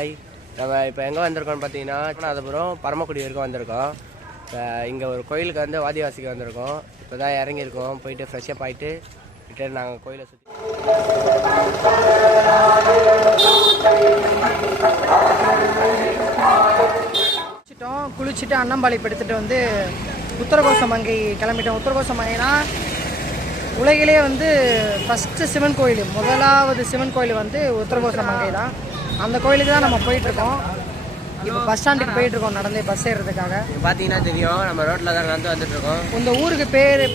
Hi. நம்ம இப்போ எங்கே வந்திருக்கோம்னு பார்த்தீங்கன்னா ராமநாதபுரம் பரமக்குடி வரைக்கும் வந்திருக்கோம். இங்கே ஒரு கோயிலுக்கு வந்து வாதிவாசிக்கு வந்திருக்கோம். இப்போ தான் இறங்கியிருக்கோம். போயிட்டு ஃப்ரெஷ்ஷப் ஆகிட்டு ரிட்டர்ன் நாங்கள் கோயிலை சுற்றி குளிச்சுட்டு அன்னம்பாளையம் எடுத்துகிட்டு வந்து உத்தரகோசமங்கை கிளம்பிட்டோம். உத்தரகோசமங்கைனா உலகிலே வந்து ஃபஸ்ட்டு சிவன் கோயில், முதலாவது சிவன் கோயில் வந்து உத்தரகோசமங்கை தான். அந்த கோயிலுக்கு தான் நம்ம போயிட்டுருக்கோம். இப்போ பஸ் ஸ்டாண்டுக்கு போயிட்டுருக்கோம் நடந்தே பஸ் ஏறுறதுக்காக. பார்த்தீங்கன்னா தெரியும், நம்ம ரோட்டில் தான் நடந்து வந்துட்டுருக்கோம். இந்த ஊருக்கு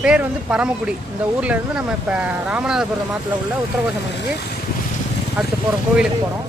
பேர் வந்து பரமக்குடி. இந்த ஊரில் இருந்து நம்ம இப்போ ராமநாதபுரம் மாவட்டத்தில் உள்ள உத்தரகோசமங்கைக்கு அடுத்து போகிறோம், கோவிலுக்கு போகிறோம்.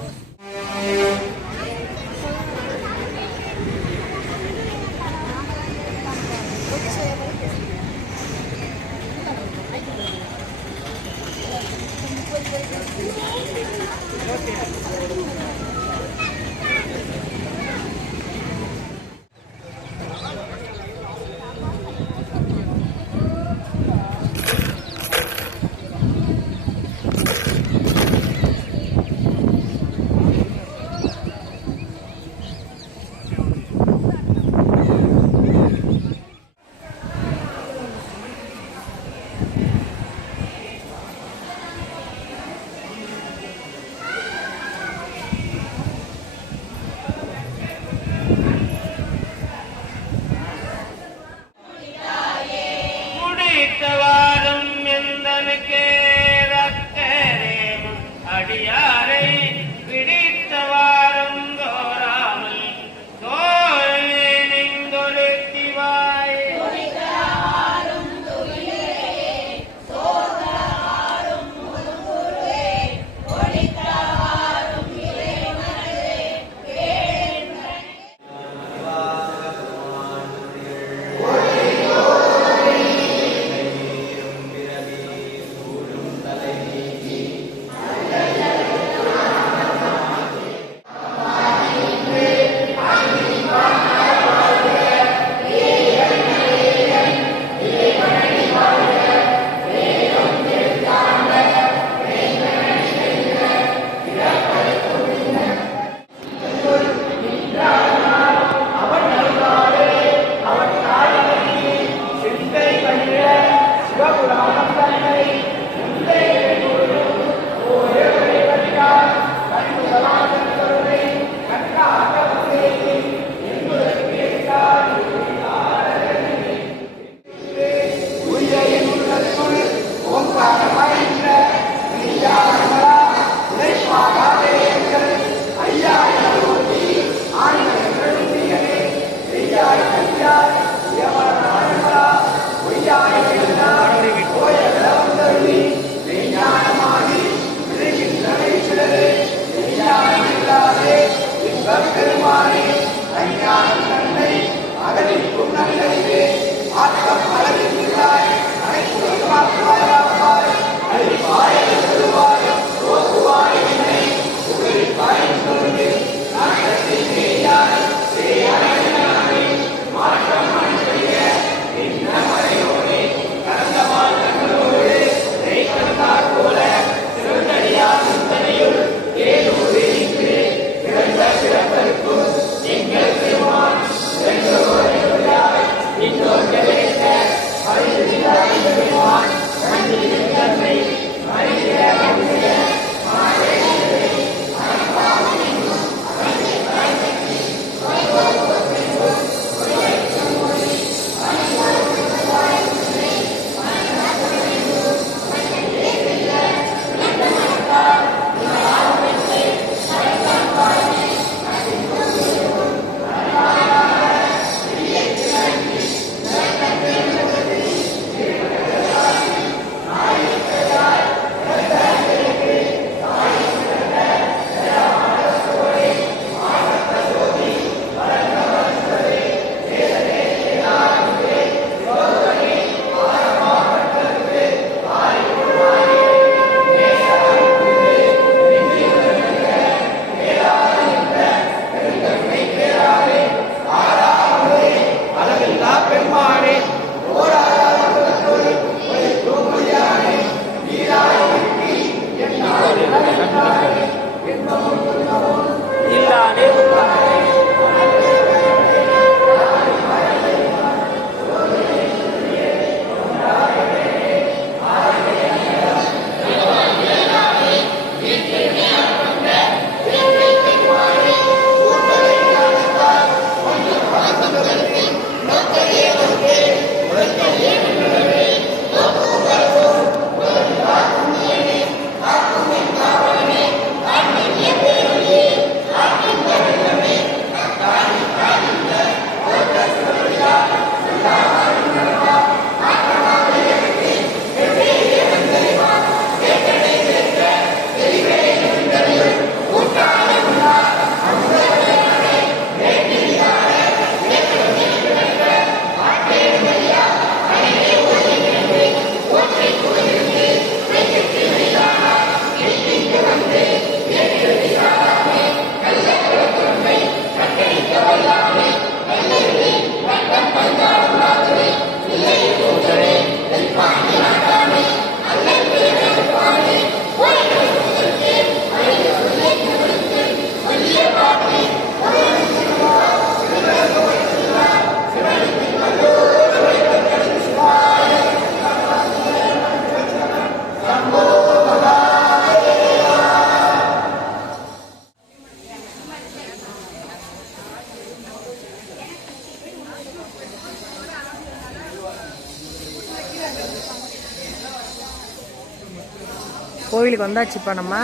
கோவிலுக்கு வந்தாச்சு. இப்போ நம்ம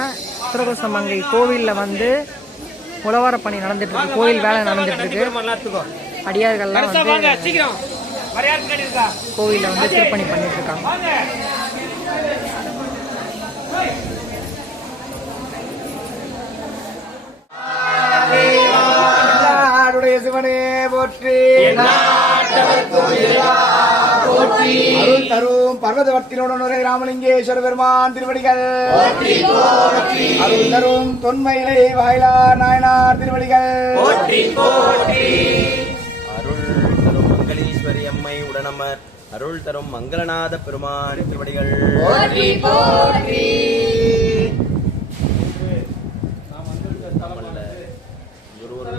உத்தரகோசமங்கை கோவிலில் வந்து உழவார பணி நடந்துட்டு இருக்கு, கோவில் வேலை நடந்துட்டு இருக்கு. அடியார்கள்லாம் வந்து கோவிலில் வந்து திருப்பணி பண்ணிட்டு இருக்காங்க. சிவனே போற்றி, அருள் தரும் பர்வதவர்த்தினோட ராமலிங்கேஸ்வர பெருமான் திருவடிகள், அருள் தரும் தொன்மையிலே வாயிலார் நாயனார் திருவடிகள், அருள் தரும் மங்களீஸ்வரி அம்மை உடனமர் அருள் தரும் மங்களநாத பெருமான் திருவடிகள்.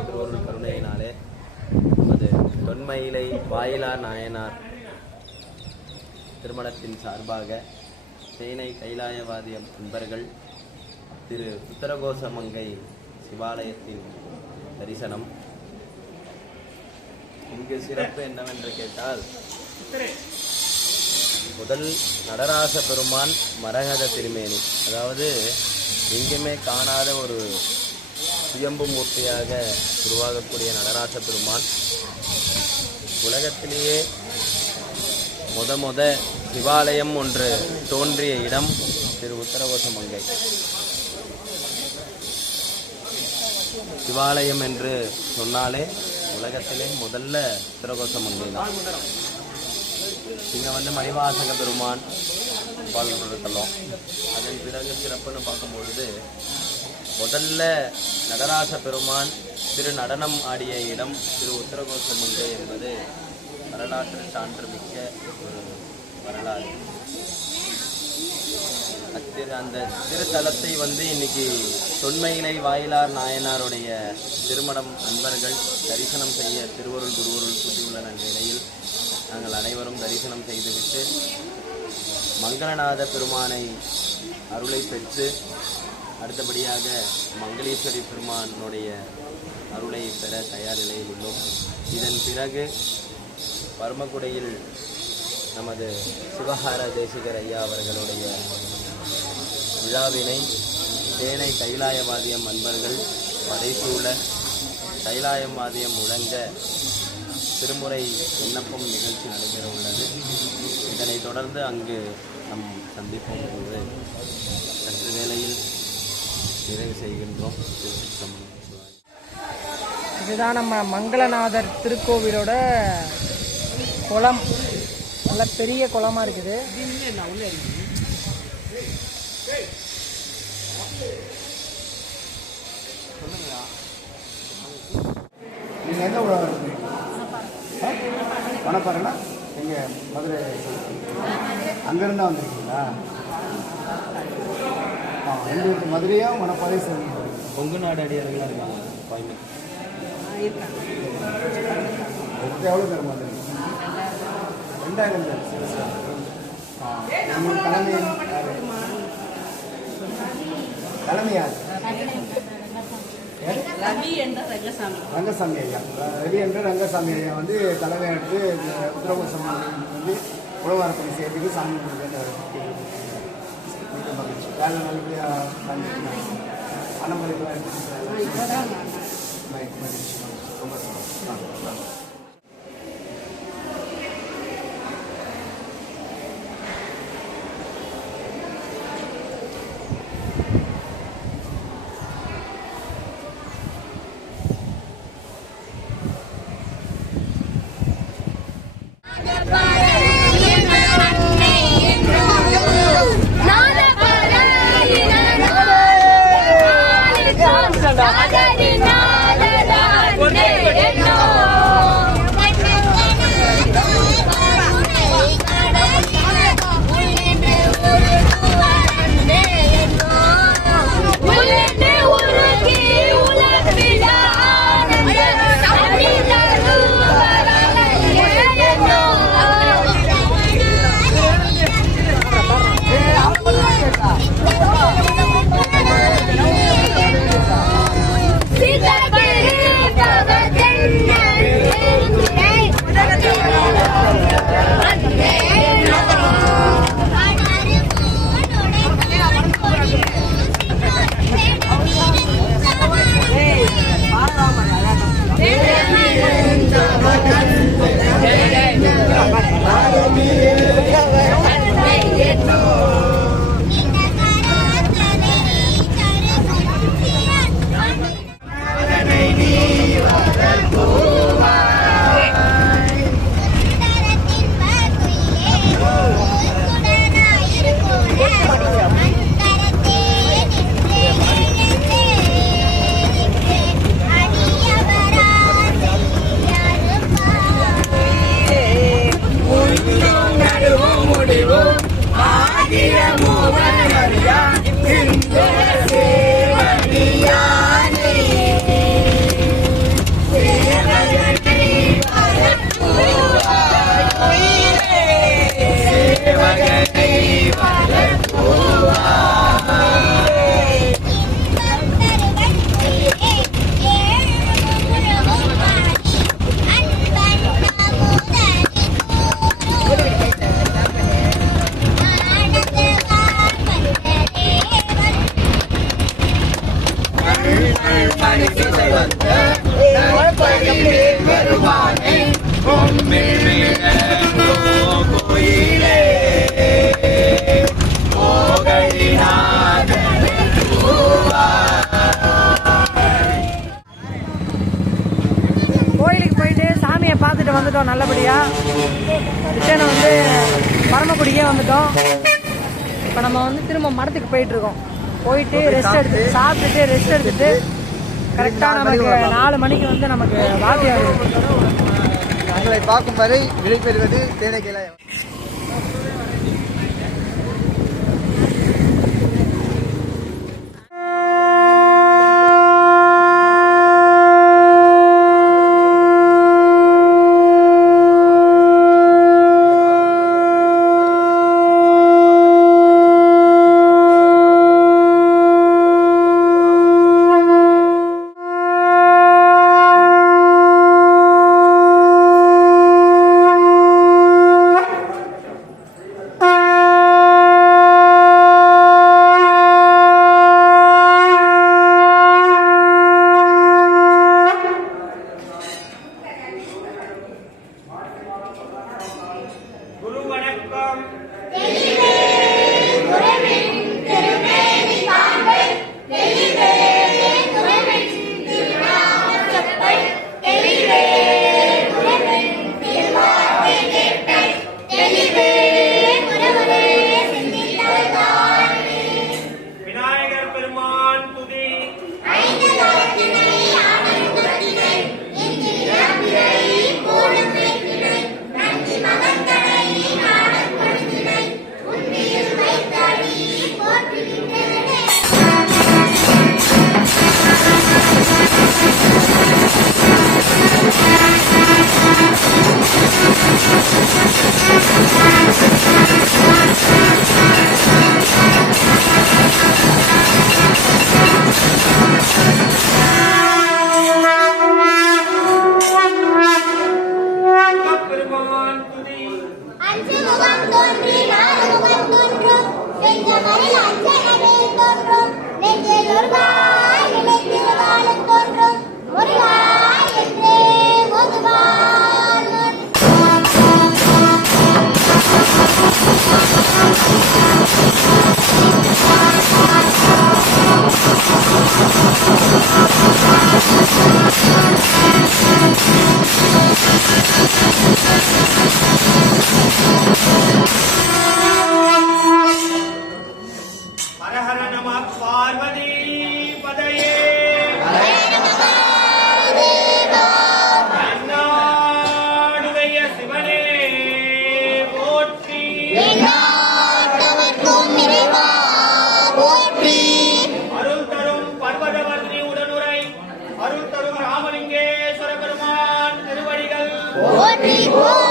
திருவருள் கருணையினாலே நமது தொன்மையிலை வாயிலார் நாயனார் திருமணத்தின் சார்பாக தேனை கைலாயவாதி அன்பர்கள் திரு உத்தரகோசமங்கை சிவாலயத்தின் தரிசனம். இங்கு சிறப்பு என்னவென்று கேட்டால், முதல் நடராச பெருமான் மரகத திருமேனி, அதாவது எங்குமே காணாத ஒரு சுயம்பு மூர்த்தியாக உருவாகக்கூடிய நடராச பெருமான் உலகத்திலேயே முத சிவாலயம் ஒன்று தோன்றிய இடம் திரு உத்தரகோசமங்கை. சிவாலயம் என்று சொன்னாலே உலகத்திலே முதல்ல உத்தரகோசமங்கை தான். இங்க வந்து மணிவாசக பெருமான் பால்கொண்டிருக்கலாம். அதன் பிறகு சிறப்புன்னு பார்க்கும்பொழுது முதல்ல நடராச பெருமான் திரு நடனம் ஆடிய இடம் திரு உத்தரகோசமங்கை என்பது வரலாற்று சான்று மிக்க ஒரு வரலாறு. அந்த திருத்தலத்தை வந்து இன்னைக்கு தொன்மையிலை வாயிலார் நாயனாருடைய திருமணம் அன்பர்கள் தரிசனம் செய்ய திருவருள் குருவருள் கூட்டியுள்ள நிலையில் நாங்கள் அனைவரும் தரிசனம் செய்துவிட்டு மங்களநாத பெருமானை அருளை பெற்று அடுத்தபடியாக மங்களீஸ்வரி பெருமானுடைய அருளை பெற தயார் நிலையில் உள்ளோம். இதன் பிறகு பரமக்குடியில் நமது சிவஹார தேசிகர் ஐயா அவர்களுடைய விழாவினை தேனை கைலாயவாதியம் அன்பர்கள் படைசூழ கைலாயவாதியம் முழங்க திருமுறை விண்ணப்பம் நிகழ்ச்சி நடைபெற உள்ளது. இதனைத் தொடர்ந்து அங்கு நம் சந்திப்போம் என்று சற்று வேளையில் நிறைவு செய்கின்றோம். இதுதான் நம்ம மங்களநாதர் திருக்கோவிலோட குளம். நல்ல பெரிய குளமா இருக்குது. நீங்க எந்த ஊராக இருக்கீங்க? மணப்பாறைனா எங்க மதுரை அங்கிருந்தா வந்திருக்கீங்களா? எங்களுக்கு மதுரையா மணப்பாறை சேர்ந்து கொங்கு நாடு அடியார்களாக இருக்காங்க. கோயம்புத்தூர் எவ்வளோ பேர் மாதிரி 2000 பேர். தலைமை யார்? ரங்கசாமி ஐயா. ரவி என்ற ரங்கசாமி ஐயா வந்து தலைமை எடுத்து உத்தரகோசமங்கை வந்து உழவாரப்பணி செய்யறதுக்கு சாமி வேலை நல்லபடியாக அன்னமலைக்கு ரொம்ப Ada di nada dan கோயிலுக்கு போயிட்டு சாமியை பார்த்துட்டு வந்துட்டோம் நல்லபடியாக. ரிட்டர்ன் வந்து பரமக்குடிக்கே வந்துட்டோம். இப்போ நம்ம வந்து திரும்ப மடத்துக்கு போயிட்டுருக்கோம். போயிட்டு ரெஸ்ட் எடுத்து சாப்பிட்டுட்டு ரெஸ்ட் எடுத்துட்டு கரெக்டாக நமக்கு 4 மணிக்கு வந்து நமக்கு வாத்தியார். தங்களை பார்க்கும் வரை விடைபெறுவது தேனகிலை. போற்றி